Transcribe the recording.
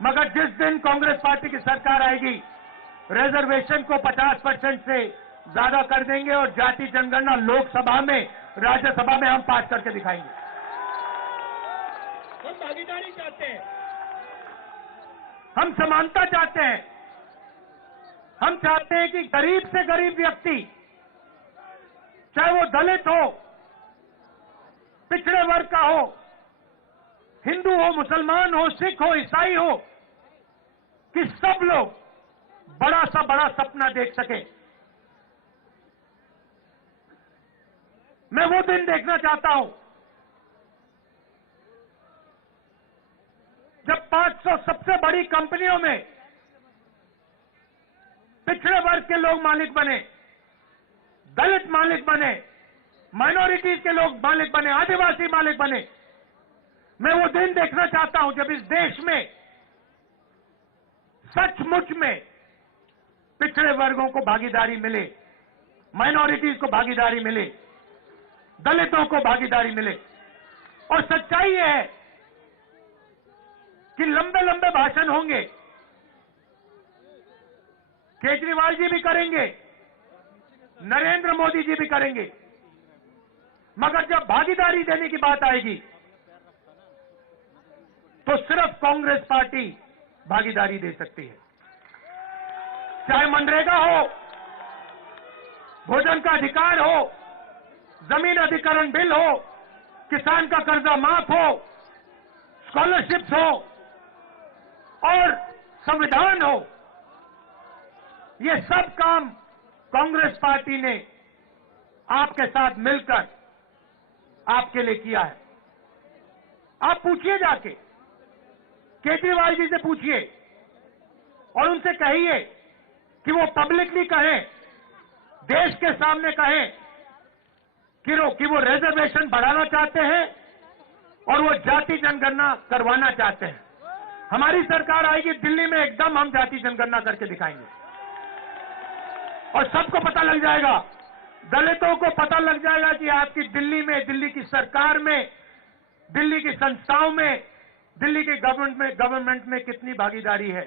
मगर जिस दिन कांग्रेस पार्टी की सरकार आएगी, रिजर्वेशन को 50% से ज्यादा कर देंगे और जाति जनगणना लोकसभा में, राज्यसभा में हम पास करके दिखाएंगे। हम भागीदारी चाहते हैं, हम समानता चाहते हैं। हम चाहते हैं कि गरीब से गरीब व्यक्ति, चाहे वो दलित हो, पिछड़े वर्ग का हो, हिंदू हो, मुसलमान हो, सिख हो, ईसाई हो, कि सब लोग बड़ा सा बड़ा सपना देख सके। मैं वो दिन देखना चाहता हूं जब 500 सबसे बड़ी कंपनियों में पिछड़े वर्ग के लोग मालिक बने, दलित मालिक बने, माइनॉरिटीज के लोग मालिक बने, आदिवासी मालिक बने। मैं वो दिन देखना चाहता हूं जब इस देश में सचमुच में पिछड़े वर्गों को भागीदारी मिले, माइनॉरिटीज को भागीदारी मिले, दलितों को भागीदारी मिले। और सच्चाई यह है कि लंबे लंबे भाषण होंगे, केजरीवाल जी भी करेंगे, नरेंद्र मोदी जी भी करेंगे, मगर जब भागीदारी देने की बात आएगी तो सिर्फ कांग्रेस पार्टी भागीदारी दे सकती है। चाहे मनरेगा हो, भोजन का अधिकार हो, जमीन अधिग्रहण बिल हो, किसान का कर्जा माफ हो, स्कॉलरशिप्स हो और संविधान हो, ये सब काम कांग्रेस पार्टी ने आपके साथ मिलकर आपके लिए किया है। आप पूछिए, जाके केजरीवाल जी से पूछिए और उनसे कहिए कि वो पब्लिकली कहें, देश के सामने कहें कि वो रिजर्वेशन बढ़ाना चाहते हैं और वो जाति जनगणना करवाना चाहते हैं। हमारी सरकार आएगी दिल्ली में, एकदम हम जाति जनगणना करके दिखाएंगे और सबको पता लग जाएगा, दलितों को पता लग जाएगा कि आपकी दिल्ली में, दिल्ली की सरकार में, दिल्ली की संस्थाओं में, दिल्ली के गवर्नमेंट में कितनी भागीदारी है।